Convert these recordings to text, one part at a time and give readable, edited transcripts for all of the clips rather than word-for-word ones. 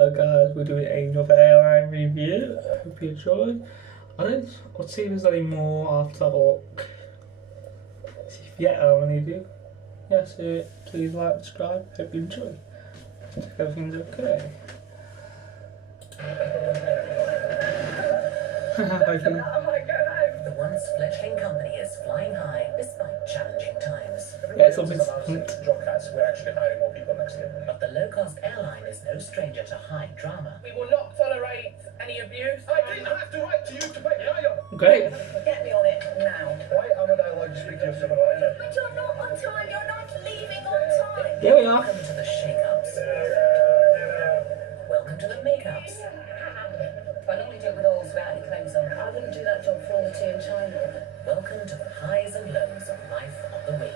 Hello guys, we're doing another airline review. Hope you enjoy. Let's see if there's any more. I'll have to have a look. See if yet how many do. Yes, please like, subscribe. Hope you enjoy. Check everything's okay. The once fledgling company is flying high despite challenging times. Yeah, something. We're actually hiring more people next year. But the low-cost airline is no stranger to high drama. We will not tolerate any abuse. I didn't have to write to you to pay me, are you? Great. Get me on it now. Why would I like to speak to your supervisor? But you're not on time. You're not leaving on time. Here we are. Welcome to the shake-ups. Welcome to the make-ups. I normally do it with all without any clothes on. I wouldn't do that job for all the tea in China. Welcome to the highs and lows of life on the wing.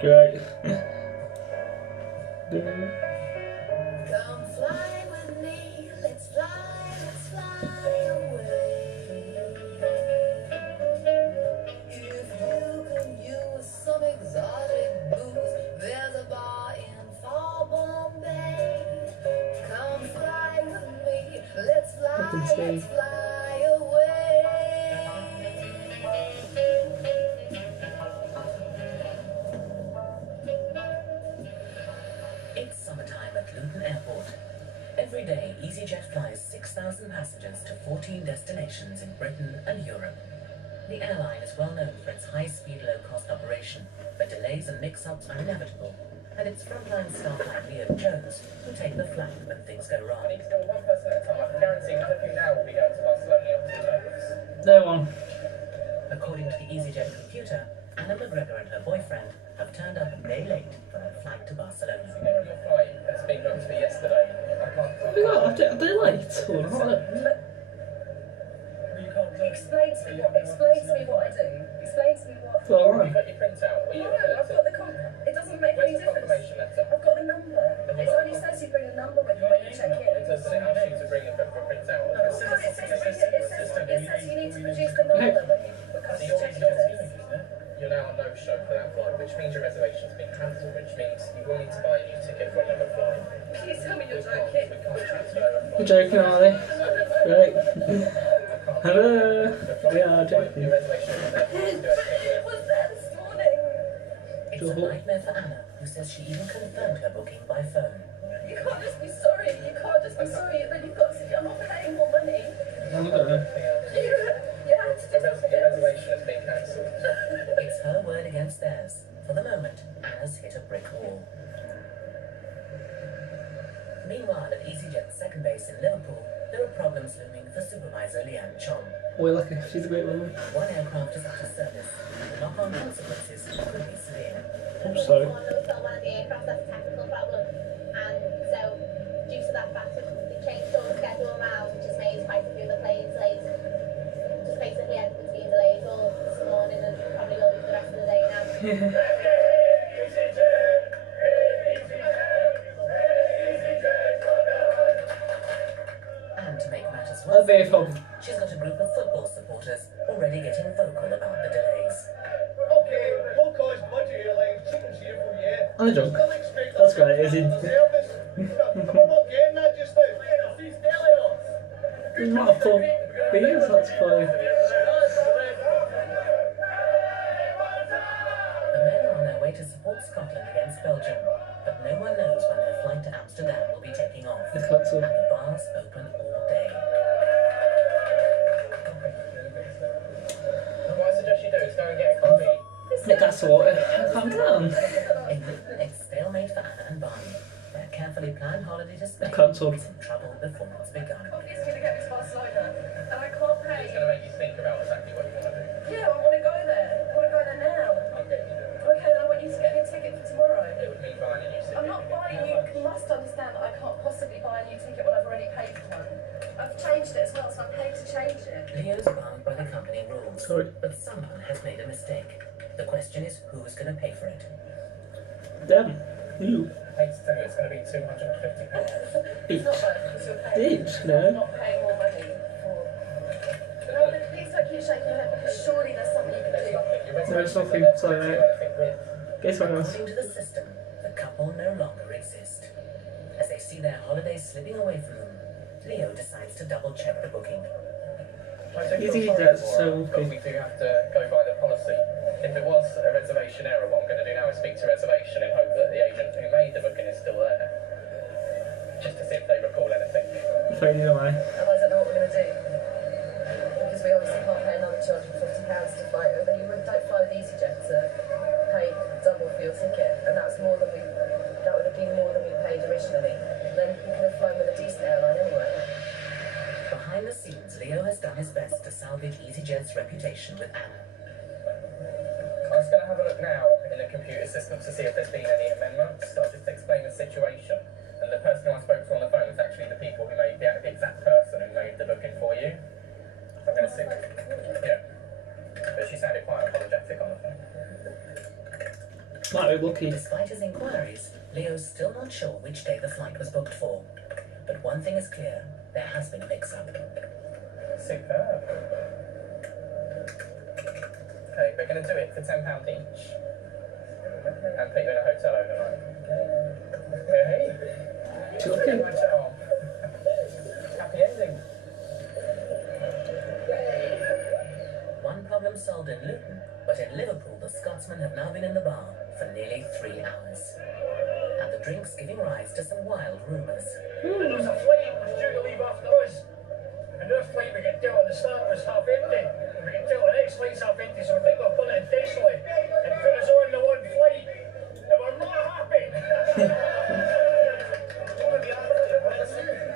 Great. Come fly with me. Let's fly away. If you can use some exotic booze, there's a bar in far Bombay. Come fly with me. Let's fly away. It's summertime at Luton Airport. Every day, EasyJet flies 6,000 passengers to 14 destinations in Britain and Europe. The airline is well known for its high-speed, low-cost operation, but delays and mix-ups are inevitable. And it's frontline staff like Leo Jones who take the flak when things go wrong. I need to go one person at a time. I can guarantee none of you now will be going to Barcelona up to the No one. According to the EasyJet computer, Anna McGregor and her boyfriend have turned up a day late for their flight to Barcelona. Your flight has been booked for yesterday. I can't. Are they late or not? You can't do it. Explain to me what I do. Explain to me what. It's alright. You got your printout? Or you No, I've got the it doesn't make any Where's the difference. confirmation letter? I've got the number. It only says you bring a number when you check in. It doesn't ask you to bring a printout. It says you need to produce the number when you come to check in. You're now on no-show for that flight, which means your reservation's been cancelled, which means you will need to buy a new ticket for another flight. Please tell me you're joking. We can't transfer a flight. You're joking, are they? Great. Hello. We are Your joking. reservation is there. It was there this morning. It's a nightmare for Anna, who says she even confirmed her booking by phone. You can't just be sorry. You can't just be sorry. Then you've got to. I'm not paying more money. You have to The just. reservation has been cancelled. It's her word against theirs. For the moment, Anna's hit a brick wall. Meanwhile, at EasyJet's second base in Liverpool, there are problems looming for supervisor Leanne Chong. We're lucky. She's a great woman. One aircraft is out of service, and the knock-on consequences could be severe. I'm sorry. One of the aircraft has a technical problem, and so due to that fact, they changed all the schedule around, which has made quite a few of the planes late. Just basically everything's been delayed all this morning and probably will be the rest of the day now. And to make matters That's worse, very fun. she's got a group of football supporters already getting vocal about the delays. Okay, low-cost budget airlines, cheapest here for you. I'm a joke. Still expect That's great, isn't it? service. We're not getting that just now. These belly off. It's not a full beers, that's funny. The men are on their way to support Scotland against Belgium, but no one knows when their flight to Amsterdam will be taking off. It's cancelled. And the bars open all day. What I suggest you do is go and get a coffee. Nick, that's water. Calm down. In Britain, it's stalemate for Anna and Barney. Their carefully planned holiday to Spain Cancelled. is in trouble before it's begun. It's going to get me to Barcelona, and I can't It's pay. going to make you think about exactly what you want to do. Yeah, I want to go there. I want to go there now. I'll get you there. Okay, then I want you to get me a ticket for tomorrow. It would mean buying a new ticket. I'm not buying you. You must understand that I can't possibly buy a new ticket when I've already paid for one. I've changed it as well, so I'm paid to change it. Leo's bound by the company rules, Sorry. but someone has made a mistake. The question is, who's going to pay for it? Them. You. I hate to tell you, it's going to be £250. It's not bad because you're paying. Each, I'm no? not paying more money for. No, but please don't keep shaking your head because surely there's something you can do. There's nothing, sorry mate. Guess what else? According to the system, the couple no slipping away from them, Leo decides to double-check the booking. I do feel EasyJet's sorry so for her, but good. we do have to go by the policy. If it was a reservation error, what I'm going to do now is speak to reservation and hope that the agent who made the booking is still there, just to see if they recall anything. Fading away. And I don't know what we're going to do. Because we obviously can't pay another £250 to fly over. You don't fly with EasyJet to pay double for your ticket. And that would have been more than we paid originally. Then we could have flown with a decent airline anyway. Behind the scenes, Leo has done his best to salvage EasyJet's reputation with Anna. I'm just going to have a look now in the computer system to see if there's been any amendments. I'll just explain the situation. And the person who I spoke to on the phone was actually the people who made the exact person who made the booking for you. I'm going to see. Yeah. But she sounded quite apologetic on the phone. Might be lucky. Despite his inquiries, Leo's still not sure which day the flight was booked for. But one thing is clear, there has been a mix-up. Superb. Okay, we're going to do it for £10 each. And put you in a hotel overnight. Hey. Joking. Hotel. Happy ending. One problem solved in Luton, but in Liverpool the Scotsmen have now been in the bar for nearly 3 hours. And the drink's giving rise to some wild rumours. There was a flight that was due to leave after us. And our flight we get dealt at the start was half empty. We get dealt the next flight's half empty, so I think we've done it intentionally and put us on the one flight. And we're not happy.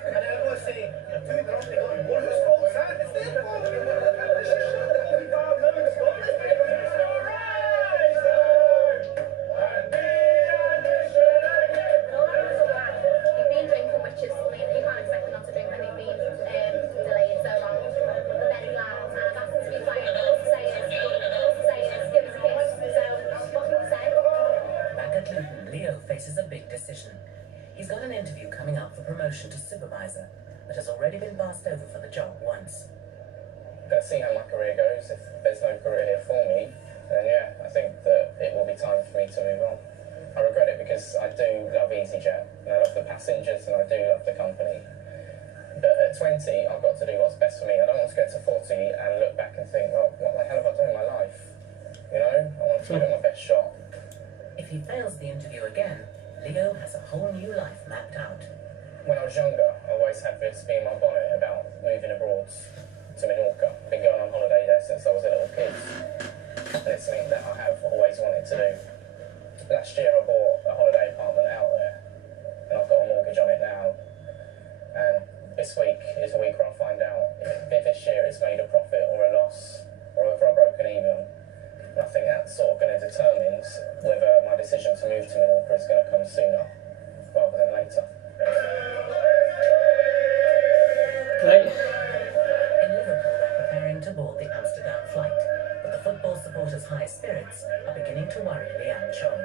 And I must say, you're too drunk to go on board. Whose fault is that? It's their fault. He'd been drinking, which is, you can't expect him not to drink when he'd been delayed so long. But then he lands, and I've asked him to be quiet. All to say is, give us a kiss. So, what can we say? Back at Luton, Leo faces a big decision. He's got an interview coming up for promotion to supervisor, but has already been passed over for the job once. Let's see how my career goes. If there's no career here for me, then yeah, I think that it will be time for me to move on. I regret it because I do love EasyJet, and I love the passengers, and I do love the company. But at 20, I've got to do what's best for me. I don't want to get to 40 and look back and think, well, what the hell have I done in my life? You know, I want to give it my best shot. If he fails the interview again, Leo has a whole new life mapped out. When I was younger, I always had this bee in my bonnet about moving abroad to Menorca. I've been going on holiday there since I was a little kid, and it's something that I have always wanted to do. Last year I bought a holiday apartment out there, and I've got a mortgage on it now, and this week is a week where I'll find out if this year it's made a profit or a loss, or whether I've broken even. And I think that's sort of going to determine whether my decision to move to Menorca is going to come sooner rather than later. Right. In Liverpool, they're preparing to board the Amsterdam flight, but the football supporters' high spirits are beginning to worry Leanne Chong.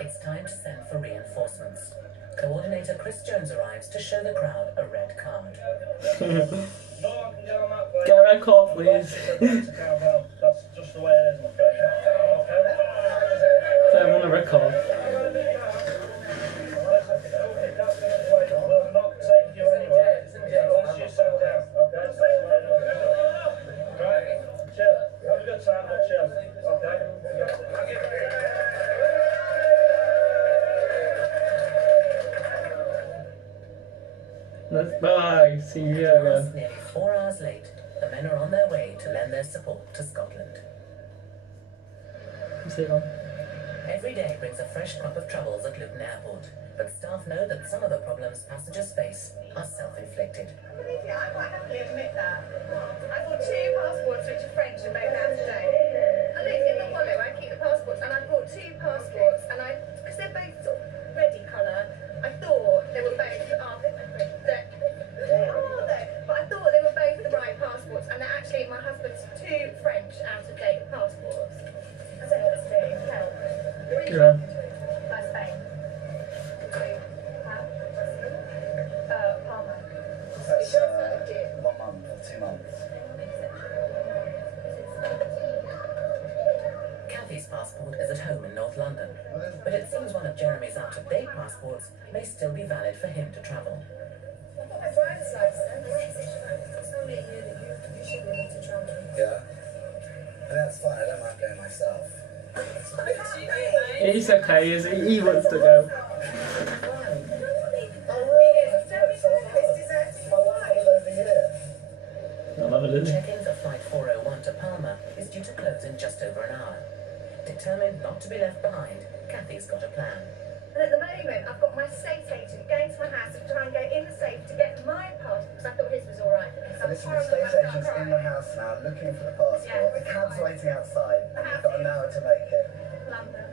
It's time to send for reinforcements. Coordinator Chris Jones arrives to show the crowd a red card. Get a red call, please. That's just the way it is, my friend. I'm on a red call. We'll not take you anywhere unless you settle down. Right? Chill. Have a good time, but chill. Okay? Bye. See you again. Nearly 4 hours late, the men are on their way to lend their support to Scotland. See you. Every day brings a fresh crop of troubles at Luton Airport, but staff know that some of the problems passengers face are self-inflicted. Believe me, I quite happily admit that. I bought 2 passports which are French and both out today. I looked in the wallet where I keep the passports, and I bought 2 passports, and because they're both sort of ready colour, I thought they were both, but I thought they were both the right passports, and they're actually my husband's 2 French out-of-date passports. I don't know what to do. Help. Yeah. Spain. Palma. passports may still be valid for him to travel. I've got my driver's license. It's only a year that you should be able to travel. Yeah? And that's fine, I don't mind going myself. He's okay, is he? He wants to go. Check-in for flight 401 to Palma is due to close in just over an hour. Determined not to be left behind, Kathy's got a plan. And at the moment, I've got my estate agent going to my house to try and go in the safe to get my passport because I thought his was all right. So this is the estate agent's in the house now, looking for the passport. Yeah. The cab's waiting outside, and you've got an hour to make it. London.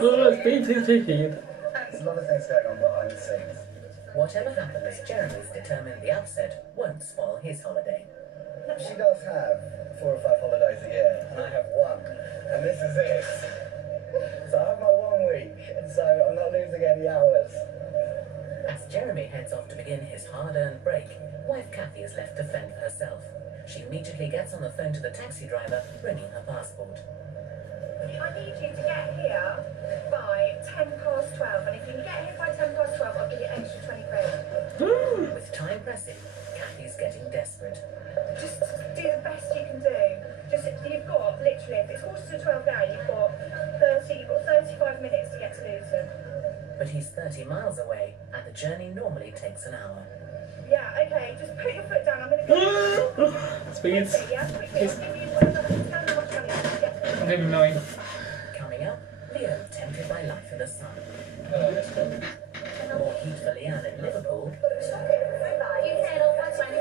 Oh, it's been too tricky. There's a lot of things going on behind the scenes. Whatever happens, Jeremy's determined the upset won't spoil his holiday. She does have 4 or 5 holidays a year, and I have 1, and this is it. So I have my 1 week, and so I'm not losing any hours. As Jeremy heads off to begin his hard-earned break, wife Kathy is left to fend for herself. She immediately gets on the phone to the taxi driver, bringing her passport. I need you to get here by 12:10, and if you can get here by 12:10, I'll give you an extra 20 quid. With time pressing, Kathy's getting desperate. Just do the best you can do. You've got, literally, if it's 11:45 now, you've got 35 minutes to get to Luton. But he's 30 miles away, and the journey normally takes an hour. Yeah, okay, just put your foot down. I'm going to go. Speed. Yeah, quickly. I'll give you another, tell me how much money you can get. I'm getting 9. Coming up, Leo tempted by life in the sun. More heat for Leanne in Liverpool. You said all my money.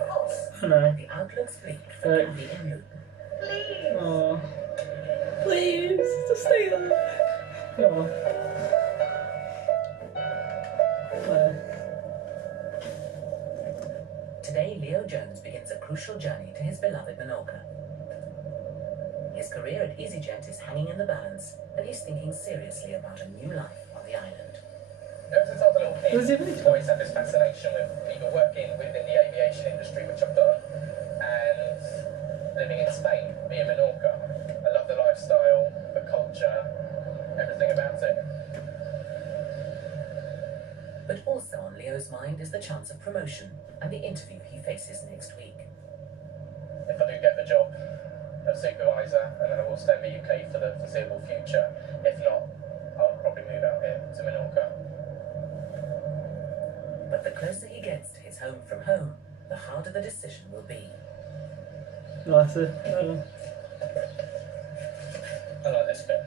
Of course. I know. The outlook's bleak for Kathy in Luton. Please. Oh. Please, just stay there. Come on. Today, Leo Jones begins a crucial journey to his beloved Menorca. His career at EasyJet is hanging in the balance, and he's thinking seriously about a new life on the island. Ever since I was a little Was it kid, really I've always had this fascination with either working within the aviation industry, which I've done, and living in Spain, via Menorca. I love the lifestyle, the culture, everything about it. But also on Leo's mind is the chance of promotion and the interview he faces next week. If I do get the job of supervisor, and then I will stay in the UK for the foreseeable future. If not, I'll probably move out here to Menorca. But the closer he gets to his home from home, the harder the decision will be. Nice. I like this bit.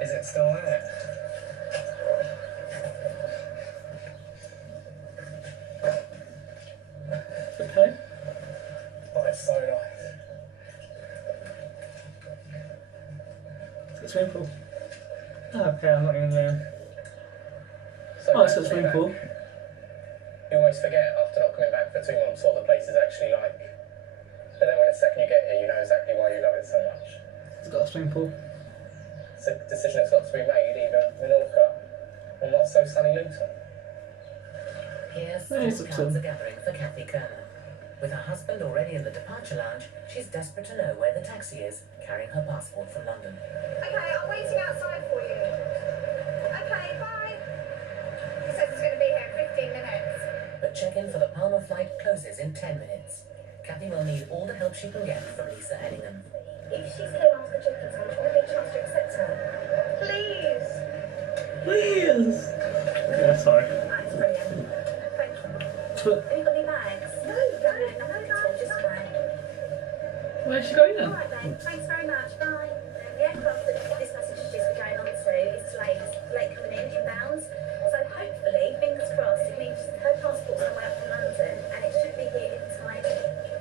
Is it still there? Okay. Oh, it's so nice. It's a swimming pool. Oh, okay, I'm not even there. So Oh, it's a nice to swimming be pool. back. You always forget after not coming back for 2 months what the place is actually like. But then when the second you get here, you know exactly why you love it so much. It's got a swimming pool. It's a decision that's got to be made, either Menorca or not so sunny Luton. Here, Nice, small it's crowds a- are gathering for Kathy Kerner. With her husband already in the departure lounge, she's desperate to know where the taxi is, carrying her passport from London. Okay, I'm waiting outside for you. Okay, bye. He says he's going to be here in 15 minutes. But check-in for the Palma flight closes in 10 minutes. Kathy will need all the help she can get from Lisa Ellingham. If she's here after the check-in time, I'll give a chance to accept her. Please. Please! Yeah, sorry. That's brilliant. Thank you. But Have you got any bags? No, nothing at all, just one. where's she going All then? right then, thanks very much, bye. The aircraft that this passage is due going on to is delayed, late coming in inbounds. So hopefully, fingers crossed, it means her passport's on the way up from London and it should be here in time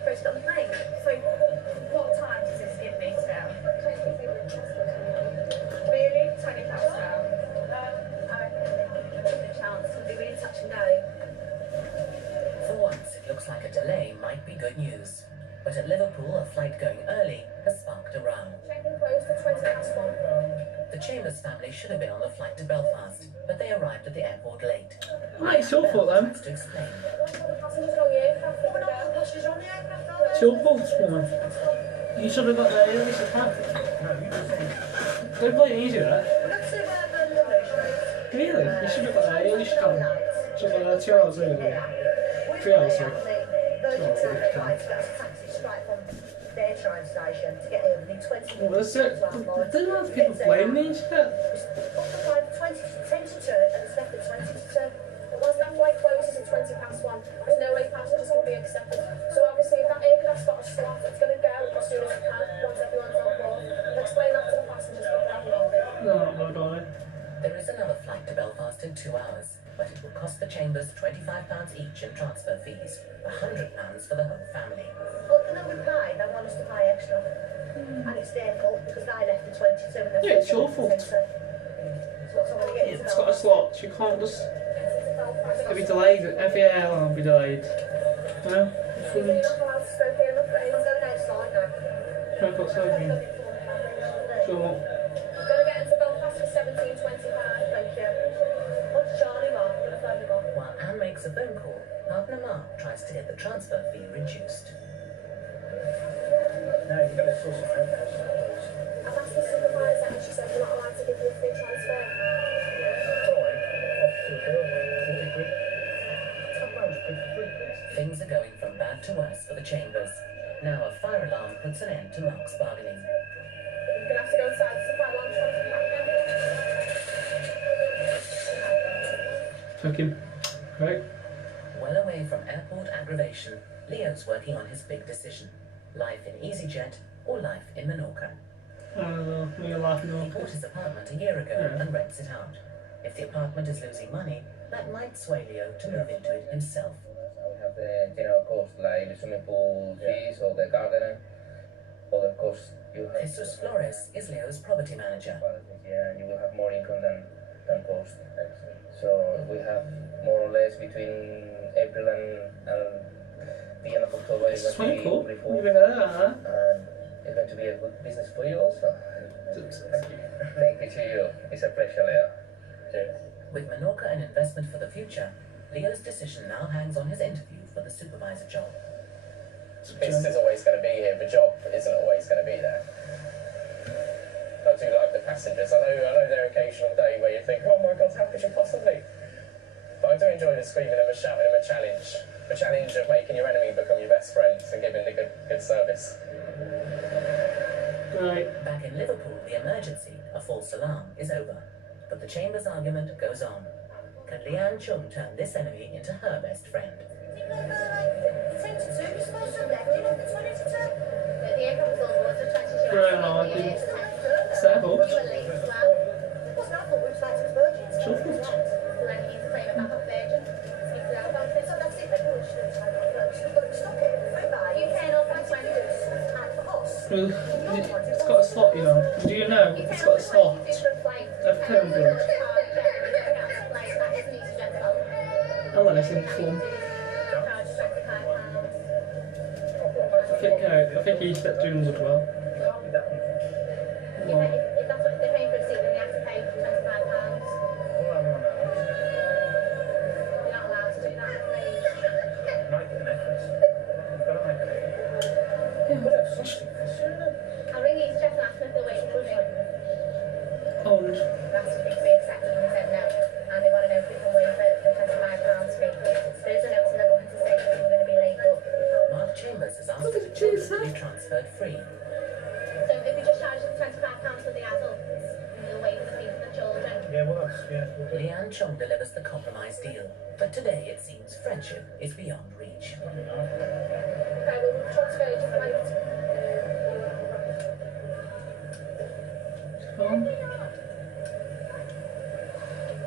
for us to get on the plane. So what time does this give me, Sal? Really? 20 past now? I reckon the chance would be really touch and go. For once, it looks like a delay might be good news. But at Liverpool, a flight going early has sparked a row. Check-in closed for 20 past 1. The Chambers family should have been on the flight to Belfast, but they arrived at the airport late. Right, it's your fault then. Tries to explain. Passengers on the aircraft. We're not passengers on the aircraft, are It's your fault, woman. You should have got there early to pack. No, you just think. Don't play it easy, that. We'll go to London, shall we? Really? You should have got that early, you should have got that 2 hours early. 3 hours, sorry. 2 hours early. Their train station to get here within 20 Well, minutes. there's a lot of people playing these yet. Occupied 10 to 2 and it's left at 20 to 2. But once that flight closes at 20 past 1, there's no way passengers can be accepted. So obviously if that aircraft's got a slot, it's going to go as soon as it can, once everyone's on board. I've explained that to the passengers, but they haven't all been. No, well done. There is another flight to Belfast in 2 hours, but it will cost the Chambers £25 each in transfer fees, £100 for the whole family. But the number paid, they want us to pay extra. And it's their fault because they left at 22 and they're Yeah, it's your fault. It's It's got a slot, you can't just... It'll be delayed, every airline will be delayed. No? You You're couldn't... not allowed to smoke here, I'm afraid. I'm going outside now. I've got something. Sure. I'm going to get into Belfast for 17.25, thank you. What's Charlie, Mark? I'm going to phone the guy. While Anne makes a phone call, partner Mark tries to get the transfer fee reduced. No, you've got to sort some out there. I've asked the supervisor and she said we're not allowed to give you a free transfer. It's alright. Off to the girl. 40 quid. £10 Things are going from bad to worse for the Chambers. Now a fire alarm puts an end to Mark's bargaining. You're going to have to go inside the supply lounge and come back now. Took him. Right. Well away from airport aggravation, Leo's working on his big decision. Life in EasyJet or life in Menorca. I don't know, you're laughing He off. bought his apartment a year ago Yeah. and rents it out. If the apartment is losing money, that might sway Leo to move into it himself. We have the general cost like the swimming pool fees or the garden. Other costs you have. Jesus Flores is Leo's property manager. Yeah, you will have more income than cost. So we have more or less between April and the end of October. It's swimming pool. Pretty You full. been there, huh? And it's going to be a good business for you also. Thank you. Thank you to you. It's a pleasure, Leo. Cheers. With Menorca an investment for the future, Leo's decision now hangs on his interview for the supervisor job. Business is always going to be here, the job isn't always going to be there. I do like the passengers. I know their occasional day where you think, oh my God, how could you possibly? But I do enjoy the screaming and the shouting and the challenge. The challenge of making your enemy become your best friend and giving the good service. Right. Back in Liverpool, the emergency, a false alarm, is over. But the Chambers argument goes on. Can Leanne Chung turn this enemy into her best friend? 10 to 2, you're supposed to have left it at 20 to 2. The aircraft was all aboard for 22 Right, hours. no, I didn't. Set up. You were late as well. Wasn't I thought we were flight to Virgins? Sure. So then you need to claim it back up Virgin. Speak to them about it. So that's it, then we should have taken off. We should have stuck it. Free buy. You turn up by 20. And for us. Well, it's got a slot, you know. Do you know? You It's turn got a up slot. by 20 different flights. I've turned it. That is an EasyJet phone. I'll let us in form. Charge £25. I think he's set 200 well. If that's what they're paying for a seat, then you have to pay £25. You're not allowed to do that, I'm afraid. I'll ring EasyJet and ask them if they're waiting for me. Owned. That's if we accepted and they said no. And they want to know if we can wait for the £25 fee. There is a note in the book to say that we're going to be late, but Mark Chambers has asked for the children to be transferred free. so if we just charge them £25 for the adults, and we'll wait for the fee for the children. Yeah, well, that's, yeah. Leanne Chung delivers the compromise deal. But today it seems friendship is beyond reach. Okay, we'll transfer you to flight. Phone.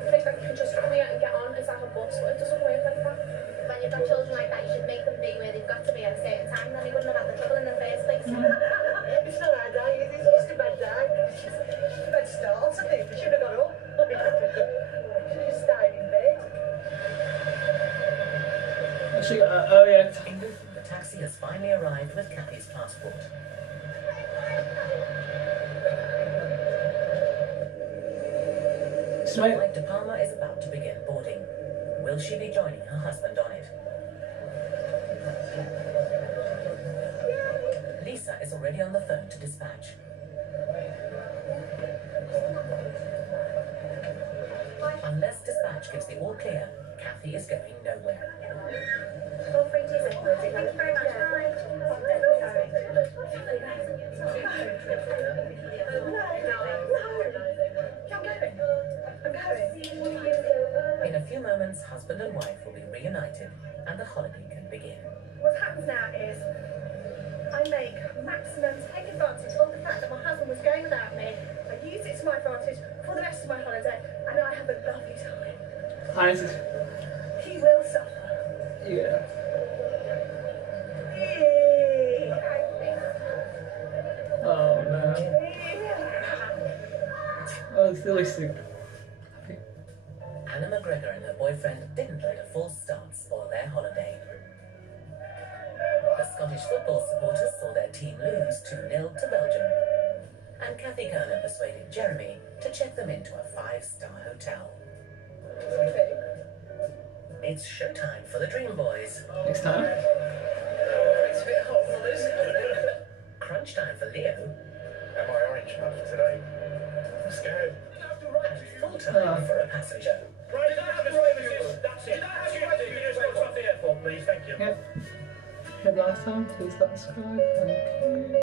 I think that you can just come here and get on as like a bus, but it doesn't work like that. When you've got children like that, you should make them be where they've got to be at a certain time, then they wouldn't have had the trouble in the first place. It's not our day, it's just a bad day. A bad start, I think. We should have got up. Should have just stayed in bed. Actually, oh yeah. England, the taxi has finally arrived with Kathy's passport. It's The right. flight to Palma is about to begin boarding. Will she be joining her husband on it? Lisa is already on the phone to dispatch. Unless dispatch gives the all clear, Kathy is going nowhere. All 3 2 6. Thank you very much. In a few moments, husband and wife will be reunited and the holiday can begin. What happens now is I make maximum take advantage of the fact that my husband was going without me. I use it to my advantage for the rest of my holiday, and I have a lovely time. He will suffer. Yeah. Oh no. Oh, it's delicious. Anna McGregor and her boyfriend didn't let a false start spoil their holiday. The Scottish football supporters saw their team lose 2-0 to Belgium. And Kathy Kerner persuaded Jeremy to check them into a 5-star hotel. It's showtime for the Dream Boys. Next time. It's a bit hot for this. Crunch time for Leo. Am I orange enough today? I'm scared. And full time for a passenger. Right, that's it. That's it. You just go to the airport, please. Thank you. Yep. Hit last time, please subscribe. Thank you.